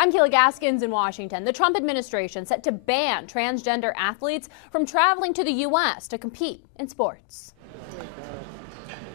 I'm Kayla Gaskins in Washington. The Trump administration set to ban transgender athletes from traveling to the U.S. to compete in sports.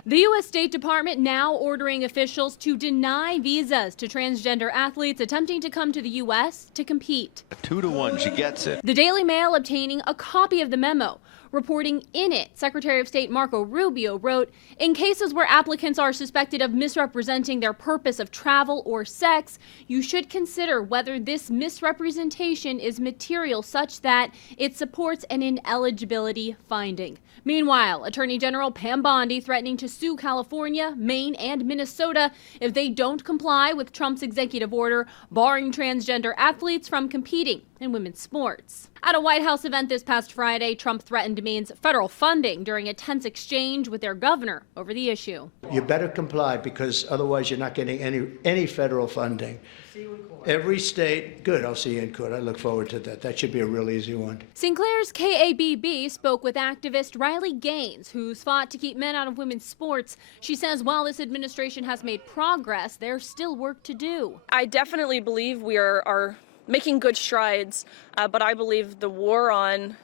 The U.S. State Department now ordering officials to deny visas to transgender athletes attempting to come to the U.S. to compete. 2-1, she gets it. The Daily Mail obtaining a copy of the memo. Reporting in it, Secretary of State Marco Rubio wrote, in cases where applicants are suspected of misrepresenting their purpose of travel or sex, you should consider whether this misrepresentation is material such that it supports an ineligibility finding. Meanwhile, Attorney General Pam Bondi threatening to sue California, Maine, and Minnesota if they don't comply with Trump's executive order barring transgender athletes from competing in women's sports. At a White House event this past Friday, Trump threatened Maine's federal funding during a tense exchange with their governor over the issue. You better comply because otherwise you're not getting any federal funding. See you in court. Every state, good, I'll see you in court. I look forward to that. That should be a real easy one. Sinclair's KATV spoke with activist Riley Gaines, who's fought to keep men out of women's sports. She says while this administration has made progress, there's still work to do. I definitely believe we are making good strides, but I believe the war on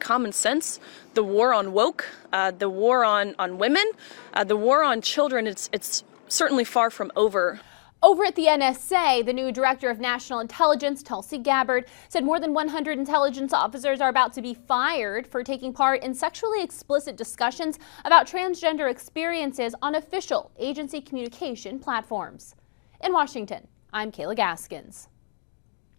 common sense, the war on woke, the war on women, the war on children, it's certainly far from over. Over at the NSA, the new director of national intelligence, Tulsi Gabbard, said more than 100 intelligence officers are about to be fired for taking part in sexually explicit discussions about transgender experiences on official agency communication platforms. In Washington, I'm Kayla Gaskins.